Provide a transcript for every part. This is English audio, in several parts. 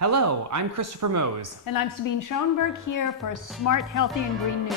Hello, I'm Christopher Mose. And I'm Sabine Schoenberg here for Smart, Healthy, and Green News.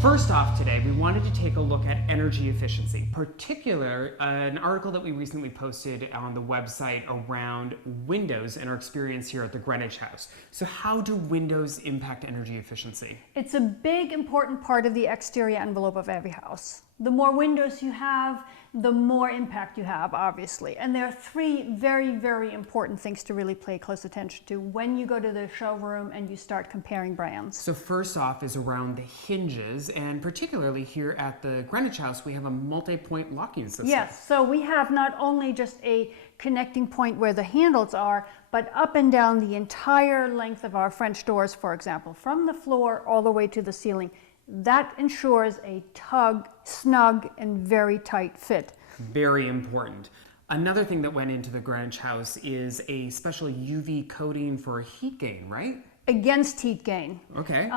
First off today, we wanted to take a look at energy efficiency, particularly an article that we recently posted on the website around windows and our experience here at the Greenwich House. So how do windows impact energy efficiency? It's a big, important part of the exterior envelope of every house. The more windows you have, the more impact you have, obviously. And there are three very, very important things to really pay close attention to when you go to the showroom and you start comparing brands. So first off is around the hinges, and particularly here at the Greenwich House, we have a multi-point locking system. Yes, so we have not only just a connecting point where the handles are, but up and down the entire length of our French doors, for example, from the floor all the way to the ceiling. That ensures a snug, and very tight fit. Very important. Another thing that went into the Greenwich House is a special UV coating for heat gain, right? Against heat gain. Okay.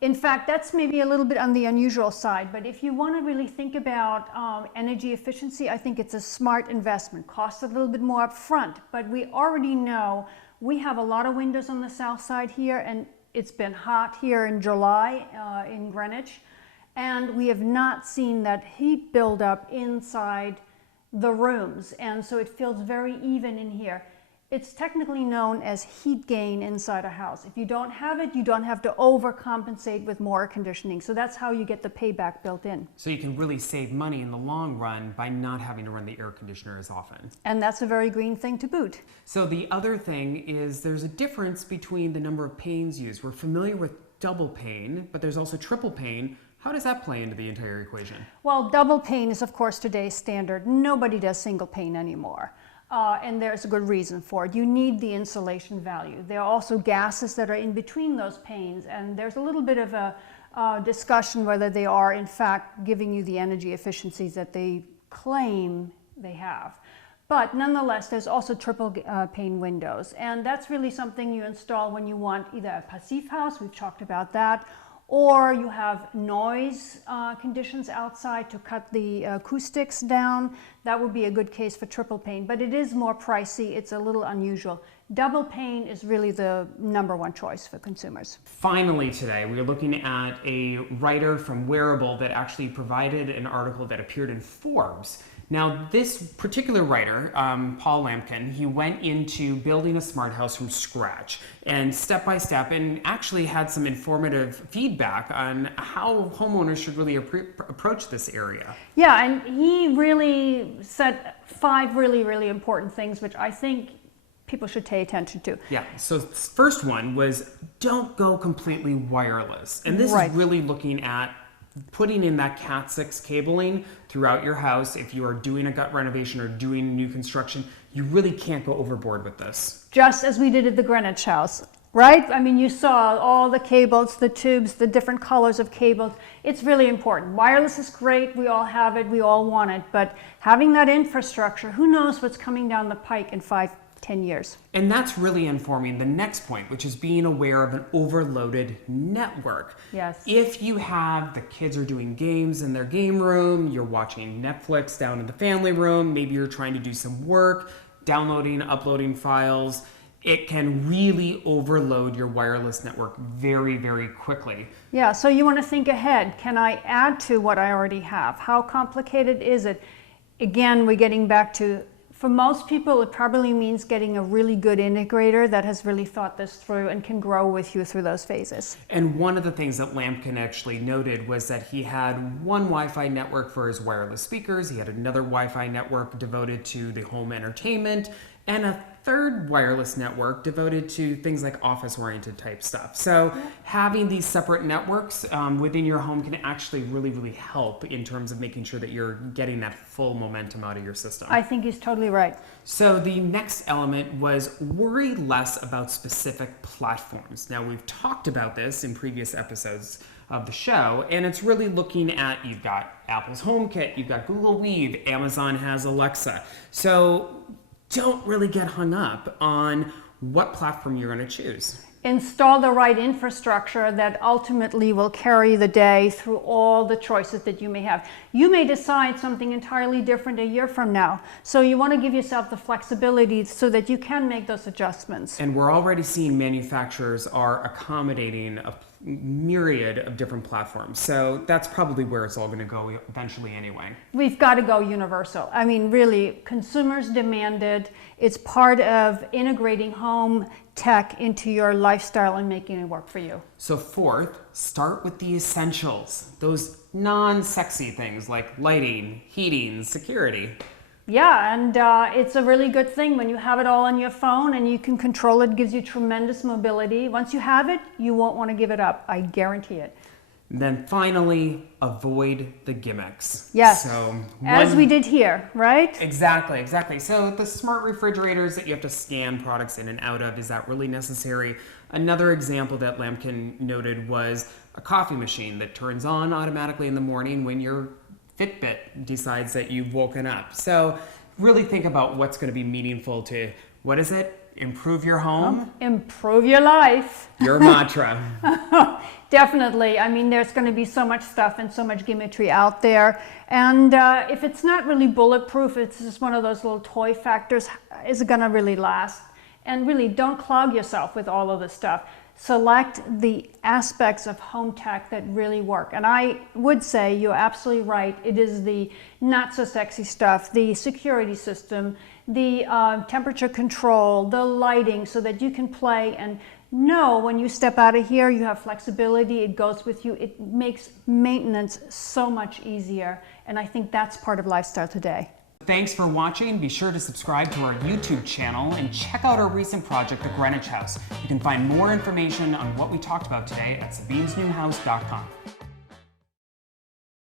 In fact, that's maybe a little bit on the unusual side, but if you want to really think about energy efficiency, I think it's a smart investment. Costs a little bit more up front, but we already know we have a lot of windows on the south side here, and it's been hot here in July in Greenwich, and we have not seen that heat buildup inside the rooms, and so it feels very even in here. It's technically known as heat gain inside a house. If you don't have it, you don't have to overcompensate with more conditioning. So that's how you get the payback built in. So you can really save money in the long run by not having to run the air conditioner as often. And that's a very green thing to boot. So the other thing is there's a difference between the number of panes used. We're familiar with double pane, but there's also triple pane. How does that play into the entire equation? Well, double pane is of course today's standard. Nobody does single pane anymore. And there's a good reason for it. You need the insulation value. There are also gases that are in between those panes, and there's a little bit of a discussion whether they are in fact giving you the energy efficiencies that they claim they have. But nonetheless, there's also triple pane windows, and that's really something you install when you want either a passive house, we've talked about that, or you have noise conditions outside to cut the acoustics down. That would be a good case for triple pane, but it is more pricey. It's a little unusual. Double pane is really the #1 choice for consumers. Finally today, we're looking at a writer from Wearable that actually provided an article that appeared in Forbes. Now, this particular writer, Paul Lampkin, he went into building a smart house from scratch and step by step, and actually had some informative feedback on how homeowners should really approach this area. Yeah, and he really said 5 really, really important things, which I think people should pay attention to. Yeah, so the first one was don't go completely wireless. And this is really looking at putting in that Cat 6 cabling throughout your house. If you are doing a gut renovation or doing new construction, you really can't go overboard with this. Just as we did at the Greenwich House, right? I mean, you saw all the cables, the tubes, the different colors of cables. It's really important. Wireless is great. We all have it. We all want it. But having that infrastructure, who knows what's coming down the pike in 5-10 years. And that's really informing the next point, which is being aware of an overloaded network. Yes. If you have the kids are doing games in their game room, you're watching Netflix down in the family room, maybe you're trying to do some work, downloading, uploading files, it can really overload your wireless network very, very quickly. Yeah, so you want to think ahead. Can I add to what I already have? How complicated is it? Again, we're getting back to, for most people, it probably means getting a really good integrator that has really thought this through and can grow with you through those phases. And one of the things that Lampkin actually noted was that he had one Wi-Fi network for his wireless speakers, he had another Wi-Fi network devoted to the home entertainment, and a third wireless network devoted to things like office-oriented type stuff. So having these separate networks within your home can actually really, really help in terms of making sure that you're getting that full momentum out of your system. I think he's totally right. So the next element was worry less about specific platforms. Now, we've talked about this in previous episodes of the show, and it's really looking at, you've got Apple's HomeKit, you've got Google Weave, Amazon has Alexa. So don't really get hung up on what platform you're going to choose. install the right infrastructure that ultimately will carry the day through all the choices that you may have. You may decide something entirely different a year from now. So you want to give yourself the flexibility so that you can make those adjustments. And we're already seeing manufacturers are accommodating a myriad of different platforms. So that's probably where it's all going to go eventually anyway. We've got to go universal. I mean, really, consumers demand it. It's part of integrating home tech into your lifestyle and making it work for you. So fourth, start with the essentials, those non-sexy things like lighting, heating, security. Yeah, and it's a really good thing when you have it all on your phone and you can control it. It gives you tremendous mobility. Once you have it, you won't want to give it up. I guarantee it. And then finally, avoid the gimmicks. Yes, so as we did here, right? Exactly. So the smart refrigerators that you have to scan products in and out of, is that really necessary? Another example that Lampkin noted was a coffee machine that turns on automatically in the morning when your Fitbit decides that you've woken up. So really think about what's going to be meaningful to, what is it? Improve your home? Improve your life. Your mantra. Definitely. I mean, there's going to be so much stuff and so much gimmickry out there. And if it's not really bulletproof, it's just one of those little toy factors, is it going to really last? And really, don't clog yourself with all of this stuff. Select the aspects of home tech that really work. And I would say you're absolutely right. It is the not so sexy stuff, the security system, the temperature control, the lighting, so that you can play and know when you step out of here, you have flexibility, it goes with you. It makes maintenance so much easier. And I think that's part of lifestyle today. Thanks for watching. Be sure to subscribe to our YouTube channel and check out our recent project, The Greenwich House. You can find more information on what we talked about today at sabinesnewhouse.com.